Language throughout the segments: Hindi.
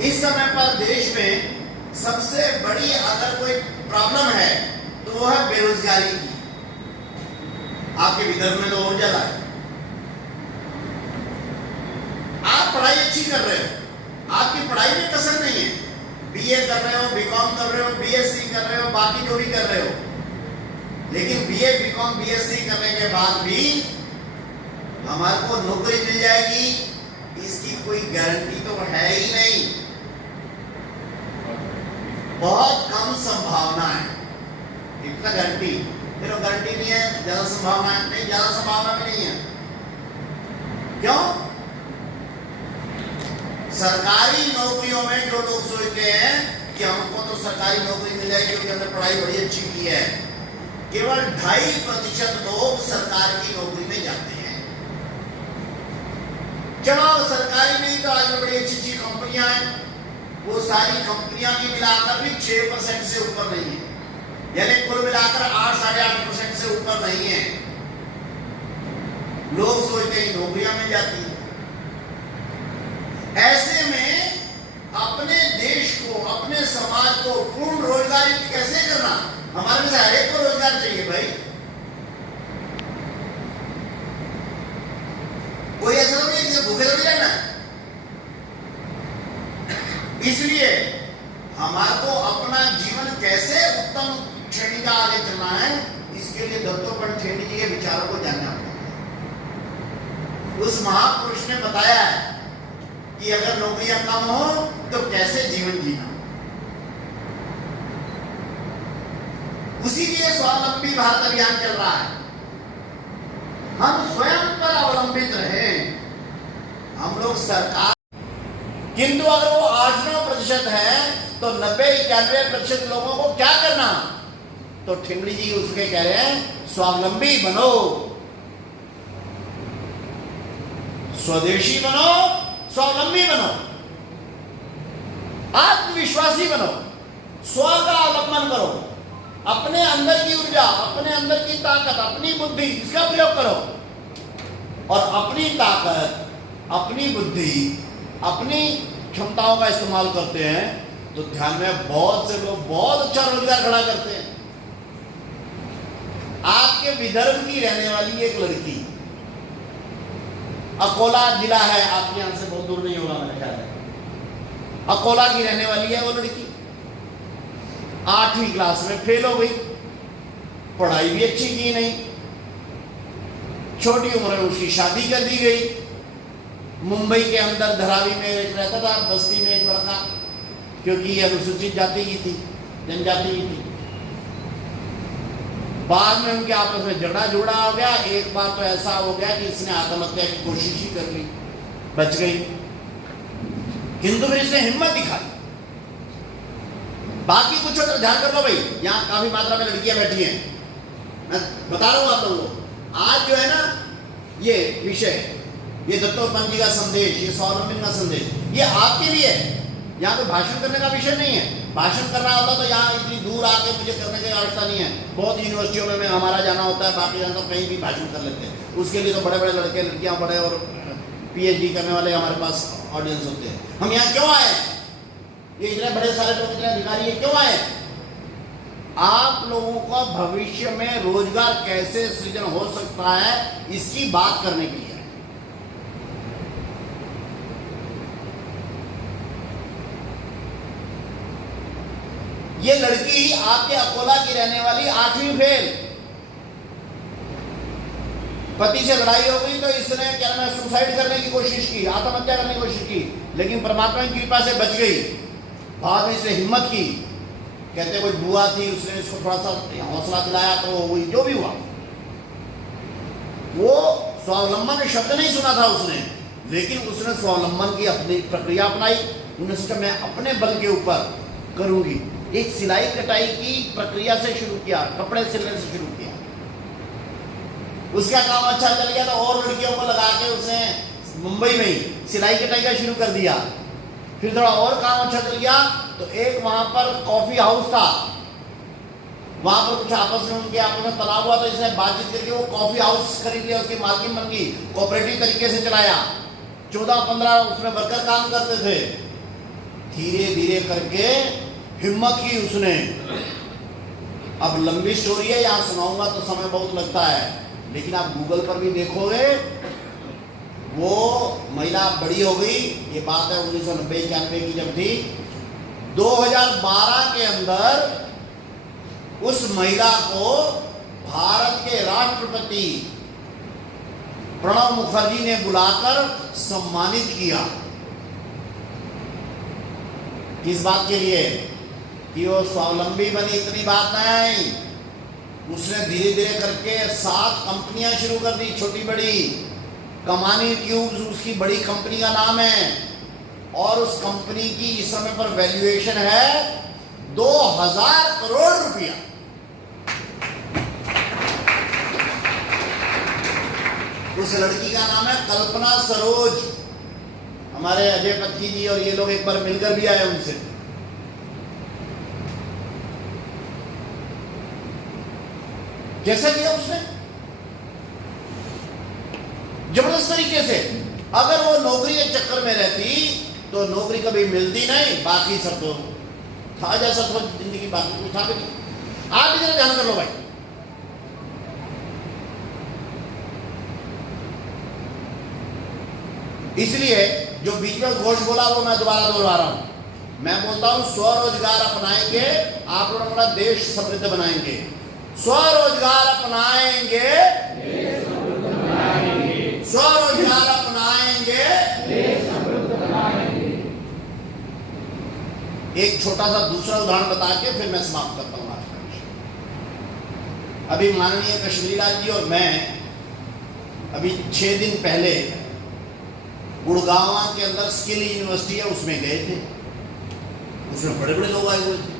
इस समय पर देश में सबसे बड़ी अगर कोई प्रॉब्लम है तो वो है बेरोजगारी की। आपके विदर्भ में तो और ज्यादा है। आप पढ़ाई अच्छी कर रहे हो, आपकी पढ़ाई में कसर नहीं है, बीए कर रहे हो, बीकॉम कर रहे हो, बीएससी कर रहे हो, बाकी जो भी कर रहे हो, लेकिन बीए बीकॉम बीएससी करने के बाद भी हमारे को नौकरी मिल जाएगी इसकी कोई गारंटी तो है ही नहीं। बहुत कम संभावना है, इतना गारंटी फिर गारंटी नहीं है, ज्यादा संभावना है नहीं, ज्यादा संभावना भी नहीं है। क्यों? सरकारी नौकरियों में जो लोग सोचते हैं कि हमको तो सरकारी नौकरी मिल जाएगी क्योंकि हमने पढ़ाई बड़ी अच्छी की है, केवल 2.5% लोग सरकार की नौकरी में जाते हैं। चलो सरकारी नहीं तो आज बड़ी अच्छी अच्छी कंपनियां हैं, वो सारी कंपनियां भी मिलाकर भी 6% से ऊपर नहीं है, यानी कुल मिलाकर 8-8.5% से ऊपर नहीं है। लोग सोचते हैं नौकरियां मिल जाती है। ऐसे में अपने देश को, अपने समाज को पूर्ण रोजगारी कैसे करना? हमारे में से हर एक को रोजगार चाहिए भाई। कोई ऐसा नहीं है कि भूखे तो नहीं रहना। इसलिए हमारे को अपना जीवन कैसे उत्तम श्रेणी का आगे चलना है, इसके लिए दत्तोपंत ठेंगड़ी जी के विचारों को जानना पड़ेगा। उस महापुरुष ने बताया है कि अगर नौकरियां कम हो तो कैसे जीवन जीना। उसी लिए स्वावलंबी भारत अभियान चल रहा है। हम स्वयं पर अवलंबित रहे, हम लोग सरकार, किंतु अगर वो 8-9% है तो 90-91% लोगों को क्या करना? तो ठेंगड़ी जी उसके कह रहे हैं स्वावलंबी बनो, स्वदेशी बनो, स्वावलंबी बनो, आत्मविश्वासी बनो, स्व का अवलंबन करो, अपने अंदर की ऊर्जा, अपने अंदर की ताकत, अपनी बुद्धि, इसका प्रयोग करो। और अपनी ताकत, अपनी बुद्धि, अपनी क्षमताओं का इस्तेमाल करते हैं तो ध्यान में बहुत से लोग बहुत अच्छा रोजगार खड़ा करते हैं। आपके विदर्भ की रहने वाली एक लड़की, अकोला जिला है, आपके यहां से बहुत दूर नहीं होगा मेरे ख्याल है, अकोला की रहने वाली है वो लड़की, 8वीं क्लास में फेल हो गई, पढ़ाई भी अच्छी की नहीं, छोटी उम्र में उसकी शादी कर दी गई। मुंबई के अंदर धारावी में एक रहता था, बस्ती में एक लड़का, क्योंकि ये अनुसूचित जाति की थी, जनजाति की थी। बाद में उनके आपस में झगड़ा जुड़ा हो गया। एक बार तो ऐसा हो गया कि इसने आत्महत्या की कोशिश ही कर ली, बच गई, किंतु फिर इसने हिम्मत दिखाई। बाकी कुछ और ध्यान कर लो भाई, यहाँ काफी मात्रा में लड़कियां बैठी हैं, मैं बता रहा हूं आप लोगों को। आज जो है ना ये विषय, ये दत्तोपंत जी का संदेश, ये स्वावलंबन का संदेश, ये आपके लिए है। यहाँ पे भाषण करने का विषय नहीं है। भाषण करना होता तो यहाँ इतनी दूर आके मुझे करने की आवश्यकता नहीं है। बहुत यूनिवर्सिटियों में हमारा जाना होता है, बाकी जगह तो कहीं भी भाषण कर लेते हैं। उसके लिए तो बड़े बड़े लड़के लड़कियाँ, बड़े और पीएचडी करने वाले हमारे पास ऑडियंस होते हैं। हम यहाँ क्यों आए? ये इतने बड़े सारे लोग, इतने अधिकारी, ये क्यों आए? आप लोगों का भविष्य में रोजगार कैसे सृजन हो सकता है, इसकी बात करने के लिए। ये लड़की आपके अकोला की रहने वाली, 8वीं फेल, पति से लड़ाई हो गई तो इसने क्या नाम है, सुसाइड करने की कोशिश की, आत्महत्या करने की कोशिश की, लेकिन परमात्मा की कृपा से बच गई। बाद में इसने हिम्मत की, कहते कोई बुआ थी, उसने इसको थोड़ा सा हौसला दिलाया तो वही जो भी हुआ। वो स्वावलंबन शब्द नहीं सुना था उसने, लेकिन उसने स्वावलंबन की अपनी प्रक्रिया अपनाई। उन्होंने सोचा मैं अपने बल के ऊपर करूंगी। एक सिलाई कटाई की प्रक्रिया से शुरू किया, कपड़े सिलने से शुरू किया। उसका काम अच्छा चल गया तो और लड़कियों को लगा के उसने मुंबई में ही सिलाई कटाई का शुरू कर दिया। फिर थोड़ा और काम अच्छा चल गया तो एक वहां पर कॉफी हाउस था, वहां पर कुछ आपस में उनके आपस में तनाव हुआ तो इसने बातचीत करके वो कॉफी हाउस खरीद लिया, उसकी मालकिन बन गई, कोऑपरेटिव तरीके से चलाया। 14-15 उसमें वर्कर काम करते थे। धीरे धीरे करके हिम्मत की उसने। अब लंबी स्टोरी है, यहाँ सुनाऊंगा तो समय बहुत लगता है, लेकिन आप गूगल पर भी देखोगे। वो महिला बड़ी हो गई, ये बात है 1990-91 की जब थी। 2012 के अंदर उस महिला को भारत के राष्ट्रपति प्रणब मुखर्जी ने बुलाकर सम्मानित किया। किस बात के लिए? कि वो स्वावलंबी बनी, इतनी बात नहीं। उसने धीरे धीरे करके 7 कंपनियां शुरू कर दी, छोटी बड़ी। कमानी ट्यूब्स उसकी बड़ी कंपनी का नाम है, और उस कंपनी की इस समय पर वैल्यूएशन है 2000 करोड़ रुपया। उस लड़की का नाम है कल्पना सरोज। हमारे अजय पत्की जी और ये लोग एक बार मिलकर भी आए उनसे। कैसा किया उसने? जबरदस्त तरीके से। अगर वो नौकरी के चक्कर में रहती तो नौकरी कभी मिलती नहीं, बाकी सब तो था जैसा तो जिंदगी, बाकी कुछ था भी नहीं। आप भी जरा ध्यान कर लो भाई। इसलिए जो बीच में घोष बोला वो मैं दोबारा दोहरा रहा हूं। मैं बोलता हूं स्वरोजगार अपनाएंगे, आप लोग अपना देश समृद्ध बनाएंगे। स्वरोजगार अपनाएंगे, स्वरोजगार अपनाएंगे, एक छोटा सा दूसरा उदाहरण बता के फिर मैं समाप्त करता हूं आज का विषय। अभी माननीय कश्मीरी लाल जी और मैं अभी 6 दिन पहले गुड़गांव के अंदर स्किल यूनिवर्सिटी है, उसमें गए थे। उसमें बड़े बड़े लोग आए हुए थे,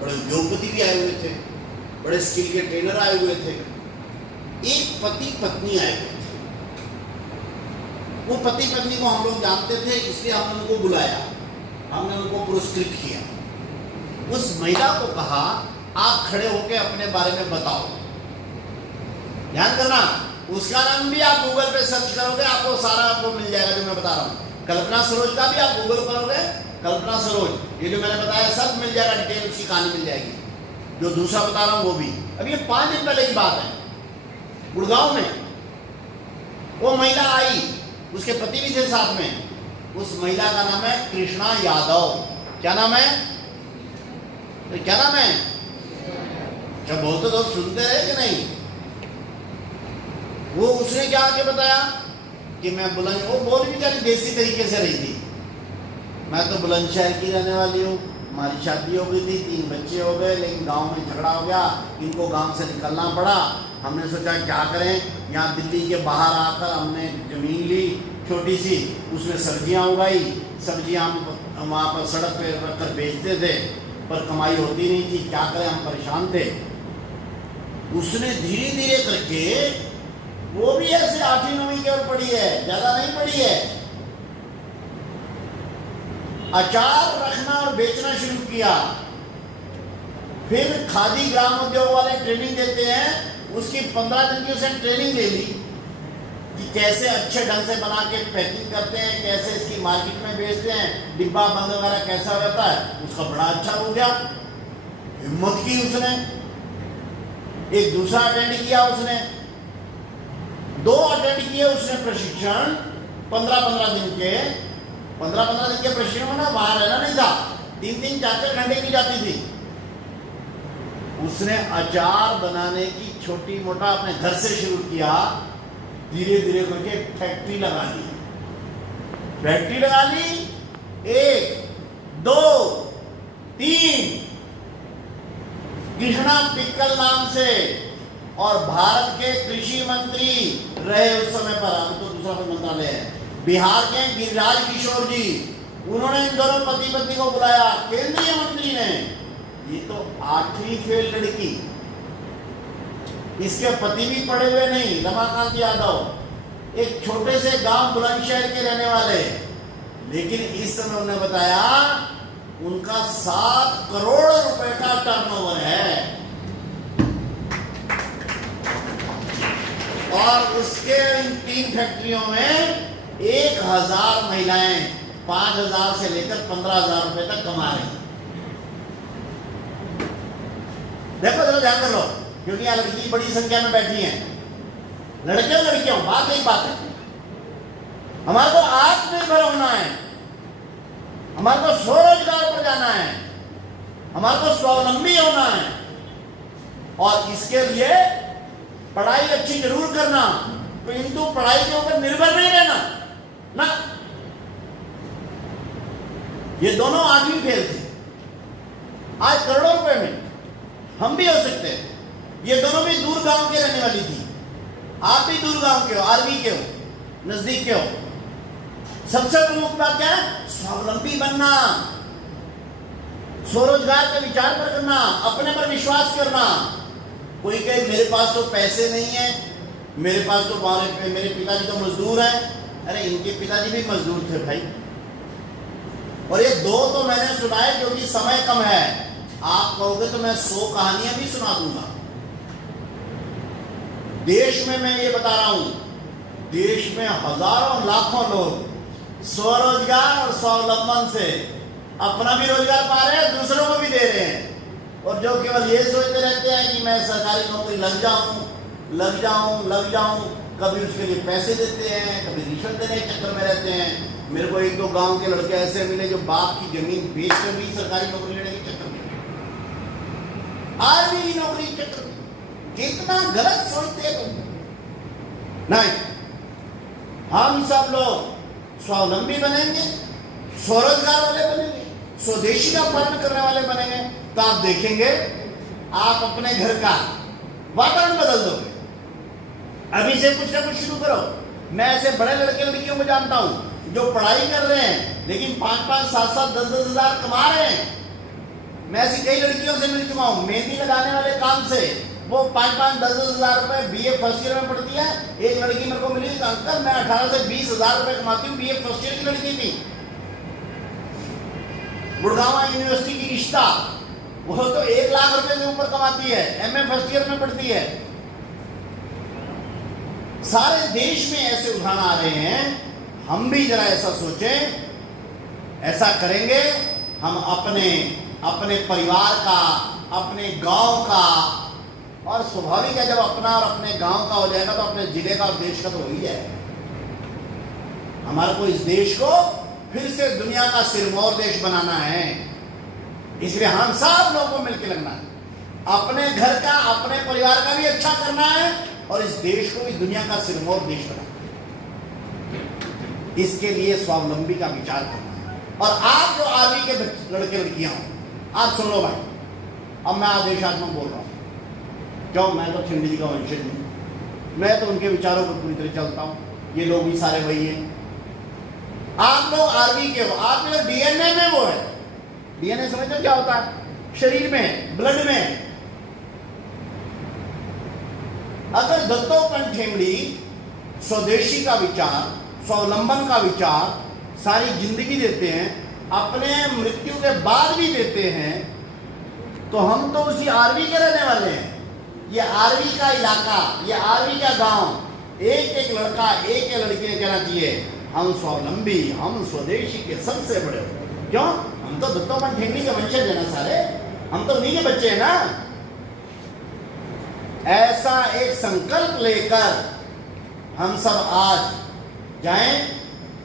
बड़े उद्योगपति भी आए हुए थे, बड़े स्किल के ट्रेनर आए हुए थे। एक पति पत्नी आए हुए थे। वो पति पत्नी को हम लोग जानते थे, इसलिए हमने उनको बुलाया, हमने उनको पुरस्कृत किया। उस महिला को कहा आप खड़े होकर अपने बारे में बताओ। ध्यान करना, उसका नाम भी आप गूगल पे सर्च करोगे, आपको सारा आपको मिल जाएगा जो मैं बता रहा हूँ। कल्पना सरोज का भी आप गूगल करोगे, कल्पना सरोज, ये जो मैंने बताया सब मिल जाएगा, डिटेल उसकी कहानी मिल जाएगी। जो दूसरा बता रहा हूँ वो भी। अब ये 5 दिन पहले की बात है, गुड़गांव में वो महिला आई, उसके पति भी थे साथ में। उस महिला का नाम है कृष्णा यादव। क्या नाम है? तो क्या नाम है? क्या बोलते तो सुनते रहे कि नहीं? वो उसने क्या आके बताया कि मैं बुलंद, वो बहुत बेचारी देसी तरीके से रही थी। मैं तो बुलंदशहर की रहने वाली हूँ, हमारी शादी हो गई थी, 3 बच्चे हो गए, लेकिन गांव में झगड़ा हो गया, इनको गांव से निकलना पड़ा। हमने सोचा क्या करें, यहाँ दिल्ली के बाहर आकर हमने ज़मीन ली छोटी सी, उसमें सब्जियाँ उगाई। सब्जियाँ हम वहाँ पर सड़क पे रख कर बेचते थे, पर कमाई होती नहीं थी, क्या करें, हम परेशान थे। उसने धीरे धीरे करके, वो भी ऐसे 8वीं 9वीं की ओर पढ़ी है, ज़्यादा नहीं पढ़ी है, अचार रखना और बेचना शुरू किया। फिर खादी ग्राम उद्योग वाले ट्रेनिंग देते हैं, उसकी 15 दिन की उसने ट्रेनिंग ले ली कि कैसे अच्छे ढंग से बना के पैकिंग करते हैं, कैसे इसकी मार्केट में बेचते हैं, डिब्बा बंद वगैरह कैसा रहता है, उसका बड़ा अच्छा हो गया। हिम्मत की उसने। एक दूसरा अटेंड किया उसने, 2 अटेंड किए उसने प्रशिक्षण 15-15 दिन के। 15-15 दिन के प्रशिक्षण में ना वहां रहना नहीं था, 3-3 4-4 घंटे की जाती थी। उसने अचार बनाने की छोटी मोटा अपने घर से शुरू किया, धीरे धीरे करके फैक्ट्री लगा ली। फैक्ट्री लगा ली, 1 2 3 कृष्णा पिक्कल नाम से, और भारत के कृषि मंत्री रहे उस समय पर, अब तो दूसरा मंत्रालय है, बिहार के गिरिराज किशोर जी, उन्होंने इन दोनों पति पत्नी को बुलाया। केंद्रीय मंत्री ने, ये तो 8वीं फेल लड़की, इसके पति भी पढ़े हुए नहीं, रमाकांत यादव, एक छोटे से गांव बुलंदशहर के रहने वाले, लेकिन इस समय उन्होंने बताया उनका 7 करोड़ रुपए का टर्नओवर है, और उसके इन 3 फैक्ट्रियों में 1000 महिलाएं 5,000 से लेकर 15,000 रुपए तक कमा रहे हैं। देखो जरा ध्यान कर लो, क्योंकि यहाँ लड़की बड़ी संख्या में बैठी हैं, लड़के और लड़कियों, बात एक बात है, हमारे को आत्मनिर्भर होना है, हमारे को स्वरोजगार पर जाना है, हमारे को स्वावलंबी होना है, और इसके लिए पढ़ाई अच्छी जरूर करना, किंतु पढ़ाई के ऊपर निर्भर नहीं रहना ना। ये दोनों 8वीं फेल थे, आज करोड़ों रुपए में हम भी हो सकते हैं। ये दोनों भी दूर गांव के रहने वाली थी, आप भी दूर गांव के हो, आरवी के हो, नजदीक के हो। सबसे प्रमुख बात क्या है? स्वावलंबी बनना, स्वरोजगार का विचार पर करना, अपने पर विश्वास करना। कोई कहे मेरे पास तो पैसे नहीं है, मेरे पास तो मेरे पिताजी तो मजदूर हैं। अरे इनके पिताजी भी मजदूर थे भाई। और ये दो तो मैंने सुनाए क्योंकि समय कम है, आप कहोगे तो मैं 100 कहानियां भी सुना दूंगा। देश में मैं ये बता रहा हूं, देश में हजारों लाखों लोग स्वरोजगार और स्वावलंबन से अपना भी रोजगार पा रहे हैं, दूसरों को भी दे रहे हैं। और जो केवल ये सोचते रहते हैं कि मैं सरकारी नौकरी लग जाऊं, कभी उसके लिए पैसे देते हैं, कभी रिश्वत देने के चक्कर में रहते हैं। मेरे को 1-2 गांव के लड़के ऐसे मिले जो बाप की जमीन बेचकर भी सरकारी नौकरी लेने के चक्कर में, आर्मी की नौकरी के चक्कर में। कितना गलत सोचते हैं तुम। नहीं, हम सब लोग स्वावलंबी बनेंगे, स्वरोजगार वाले बनेंगे, स्वदेशी का पालन करने वाले बनेंगे, तो आप देखेंगे आप अपने घर का वातावरण बदल दोगे। अभी से कुछ ना कुछ शुरू करो। मैं ऐसे बड़े लड़के लड़कियों को जानता हूं जो पढ़ाई कर रहे हैं लेकिन 5-5, 7-7, 10-10 हजार कमा रहे हैं। मैं ऐसी कई लड़कियों से मिल चुका हूं, मेहंदी लगाने वाले काम से वो 5-5, 10-10 हजार रुपए, बीए फर्स्ट ईयर में पढ़ती है। एक लड़की मेरे को मिली, अंकल मैं 18 से 20 हजार रुपए कमाती हूँ, बीए फर्स्ट ईयर की लड़की थी, गुड़गांव यूनिवर्सिटी की रिश्ता, वो तो 1 लाख रुपए से ऊपर कमाती है, एमए फर्स्ट ईयर में पढ़ती है। सारे देश में ऐसे उदाहरण आ रहे हैं। हम भी जरा ऐसा सोचें, ऐसा करेंगे हम अपने परिवार का, अपने गांव का, और स्वाभाविक है जब अपना और अपने गांव का हो जाएगा तो अपने जिले का और देश का तो हो ही जाएगा। हमारे को इस देश को फिर से दुनिया का सिरमौर देश बनाना है, इसलिए हम सब लोगों को मिलकर लगना है। अपने घर का, अपने परिवार का भी अच्छा करना है और इस देश को भी दुनिया का सिरमौर देश बनाना है। इसके लिए स्वावलंबी का विचार करना है। और आप जो आर्मी के लड़के लड़कियां हो, आप सुन लो भाई, अब मैं आदेशात्मक बोल रहा हूं, क्यों? मैं तो खिंडी जी का वंशज हूं, मैं तो उनके विचारों पर पूरी तरह चलता हूं, ये लोग भी सारे वही हैं। आप लोग आर्मी के हो, आप लोग डीएनए में वो है, डीएनए समझते हो क्या होता है? शरीर में, ब्लड में। अगर दत्तोपंत ठेंगड़ी स्वदेशी का विचार, स्वावलंबन का विचार सारी जिंदगी देते हैं, अपने मृत्यु के बाद भी देते हैं, तो हम तो उसी आर्मी के रहने वाले हैं। ये आर्मी का इलाका, ये आर्मी का गांव, एक लड़का, एक लड़की ने कहना चाहिए हम स्वावलंबी, हम स्वदेशी के सबसे बड़े हो। क्यों? हम तो दत्तोपंत ठेंगड़ी के वंशज है ना सारे, हम तो उन्हीं के बच्चे हैं ना। ऐसा एक संकल्प लेकर हम सब आज जाएं।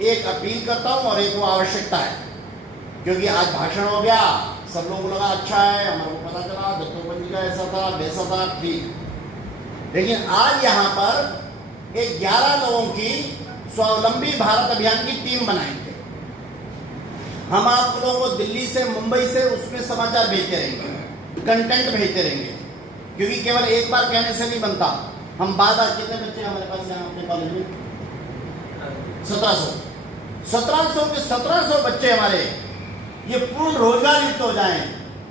एक अपील करता हूं और एक वो आवश्यकता है, क्योंकि आज भाषण हो गया, सब लोगों को लगा अच्छा है, हमारे को पता चला दत्तोपंत जी का ऐसा था वैसा था, ठीक। लेकिन आज यहाँ पर एक 11 लोगों की स्वावलंबी भारत अभियान की टीम बनाएंगे। हम आप लोगों को दिल्ली से, मुंबई से उसमें समाचार भेजते रहेंगे, कंटेंट भेजते रहेंगे, क्योंकि केवल एक बार कहने से नहीं बनता। हम बार-बार, कितने बच्चे हमारे पास यहाँ अपने कॉलेज में? 1700 के 1700 बच्चे हमारे ये पूर्ण रोजगार युक्त हो जाएं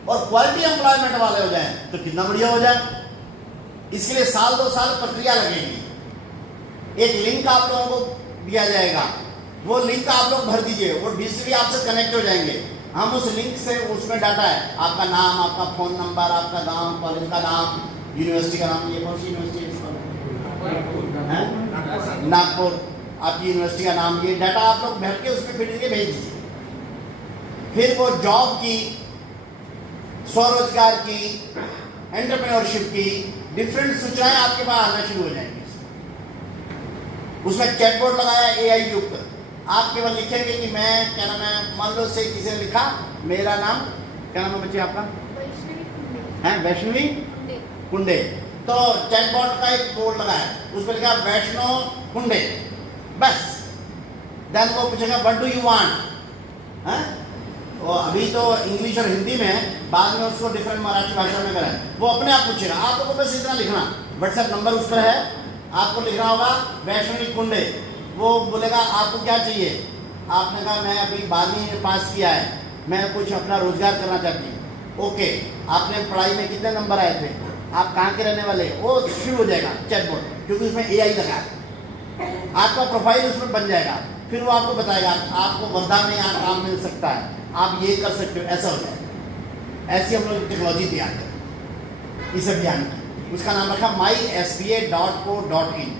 और क्वालिटी एम्प्लॉयमेंट वाले हो जाएं तो कितना बढ़िया हो जाए। इसके लिए 1-2 साल प्रक्रिया लगेगी। एक लिंक आप लोगों को दिया जाएगा, वो लिंक आप लोग भर दीजिए, वो डिजिटली आपसे कनेक्ट हो जाएंगे। हम उस लिंक से, उसमें डाटा है आपका नाम, आपका फोन नंबर, आपका गांव, कॉलेज का नाम, यूनिवर्सिटी का नाम, ये कौन सी यूनिवर्सिटी है? नागपुर, आपकी यूनिवर्सिटी का नाम, ये डाटा आप लोग भर के उसमें फिर के भेज दीजिए। फिर वो जॉब की, स्वरोजगार की, एंटरप्रेन्योरशिप की डिफरेंट सूचनाएं आपके पास आना शुरू हो जाएंगी। उसमें चैटबॉट लगाया एआई युक्त, आप केवल लिखेंगे कि मैं क्या नाम है, मान लो से किसी ने लिखा मेरा नाम क्या नाम है बच्चे आपका, वैष्णवी कुंडे, तो चैटबॉट का एक बोर्ड लगाया, उस पर लिखा वैष्णो कुंडे, बस। देन वो पूछेगा व्हाट डू यू वांट, वो अभी तो इंग्लिश और हिंदी में है, बाद में उसको डिफरेंट मराठी भाषा में करा, वो अपने आप पूछेगा। आपको बस इतना लिखना, व्हाट्सएप नंबर उस पर है, आपको लिखना होगा वैष्णवी कुंडे। वो बोलेगा आपको क्या चाहिए, आपने कहा मैं अभी 12वीं पास किया है, मैं कुछ अपना रोजगार करना चाहती हूँ। ओके, आपने पढ़ाई में कितने नंबर आए थे, आप कहाँ के रहने वाले, वो शुरू हो जाएगा चैटबॉट, क्योंकि उसमें एआई लगा है। आपका प्रोफाइल उसमें बन जाएगा, फिर वो आपको बताएगा आपको वर्धा में यहाँ काम मिल सकता है, आप ये कर सकते हो, ऐसा हो जाएगा। ऐसी हम लोग टेक्नोलॉजी तैयार करें इस अभियान की, उसका नाम रखा MySBA.co.in।